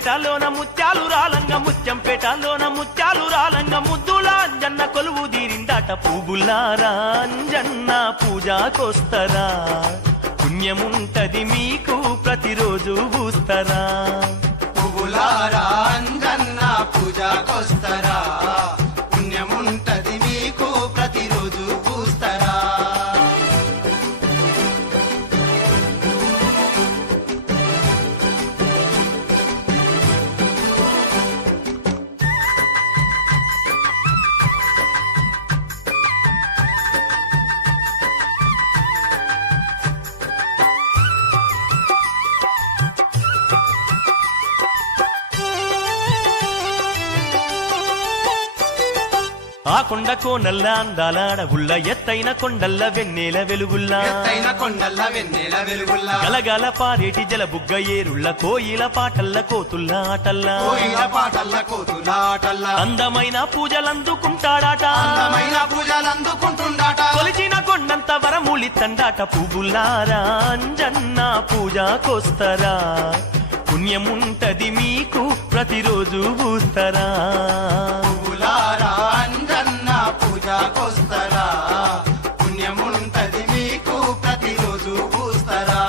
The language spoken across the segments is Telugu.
ముత్యంపేటలోన ముత్యాలు రాలంగ ముత్యంపేటలోన ముత్యాలు రాలంగ ముద్దుల అంజన్న కొలువు తీరిందాట పువ్వులారా అంజన్న పూజాకొస్తరా పుణ్యముంటది మీకు ప్రతిరోజు పూస్తరా పువ్వులారా అంజన్న పూజాకొస్తరా పుణ్యముంటది మీకు ప్రతిరోజు పూస్తరా ఆ కొండ కోనల్ల అందాల అడవుల్ల ఎత్తైన కొండల్ల వెన్నెల వెలుగుల్లా ఎత్తైన కొండల్ల వెన్నెల వెలుగుల్లా గలగల పారేటి జలబుగ్గ ఏరుళ్ళ కోయిల పాటల్ల కోతుల్ల ఆటల్లా కోయిల పాటల్ల కోతులాటల్ల అందమైన పూజలందుకుంటాడాట అందమైన పూజలందుకుంటుండాట కొలిచిన కొండంత వరములిత్తండాట పువ్వులారా అంజన్న పూజాకొస్తరా పుణ్యముంటది మీకు ప్రతిరోజు పూస్తరా పువ్వులారా అంజన్న పూజాకొస్తరా పుణ్యముంటది మీకు ప్రతిరోజు పూస్తరా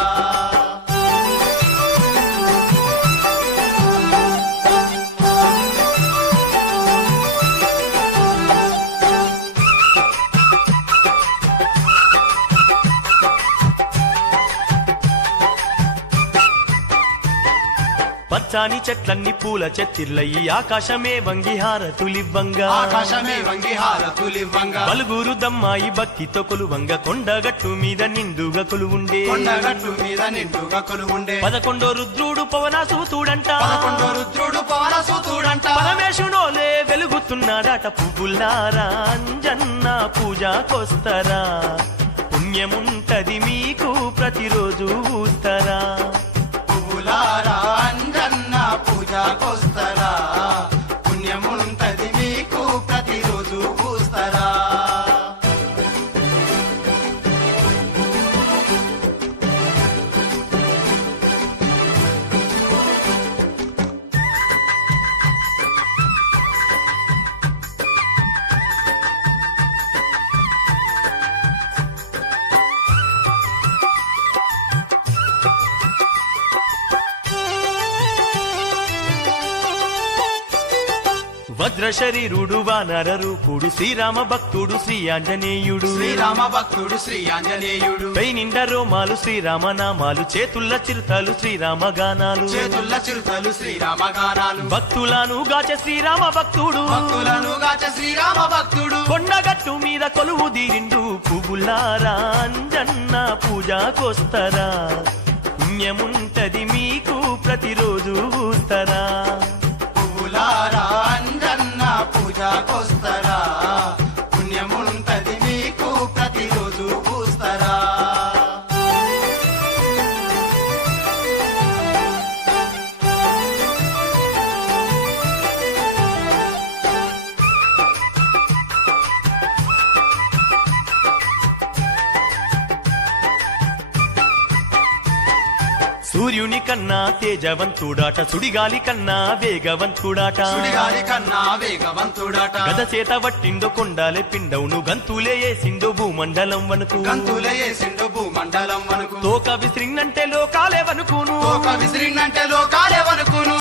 పచ్చాని చెట్లన్నీ పూల చెత్తిర్లయ్యి ఆకాశమే వంగి హారతులివ్వంగా ఆకాశమే వంగి హారతులివ్వంగా పలుగురు దమ్మాయి భక్తితో కొలువంగ కొండగట్టు మీద నిండుగా కొలువుండే కొండగట్టు మీద నిండుగా కొలువుండే 11 రుద్రుడు పవనాసూతుడంట 11 రుద్రుడు పవనసూతుడంట పరమేశునోలే వెలుగుతున్నాడట పువ్వులారా అంజన్న పూజాకొస్తరా పుణ్యముంటది మీకు ప్రతిరోజు పూస్తరా పువ్వులారా అంజన్న పూజాకొస్తరా పుణ్యముంటది మీకు ప్రతిరోజు పూస్తరా వజ్ర శరీరుడు వానర రూపుడు శ్రీరామ భక్తుడు శ్రీ ఆంజనేయుడు శ్రీరామ భక్తుడు శ్రీ ఆంజనేయుడు పై నిండా రోమాలు శ్రీరామ నామాలు చేతుల్ల చిరుతలు శ్రీరామ గానాలు చేతుల్ల చిరుతలు శ్రీరామ గానాలు భక్తులను గాచ శ్రీరామ భక్తుడు భక్తులను గాచ శ్రీరామ భక్తుడు కొండగట్టు మీద కొలువు దీరిండు పువ్వులారా అంజన్న పూజాకొస్తరా పుణ్యముంటది మీకు ప్రతిరోజు పూస్తరా పువ్వులారా అంజన్న పూజాకొస్తరా పుణ్యముంటది మీకు ప్రతిరోజు పూస్తరా సూర్యుని కన్నా తేజవంతుడాట సుడిగాలి కన్నా వేగవంతుడాట సుడిగాలి కన్నా వేగవంతుడాట గద చేత వట్టిందో కొండాలే పిండవును గంతులే ఏసిందో భూమండలం వనుకు గంతులే వేసిండు భూమండలం వనుకు తోక విసిరిందంటే లోకాలే వనుకును ఒక విసిరిందంటే లోకాలే వనుకును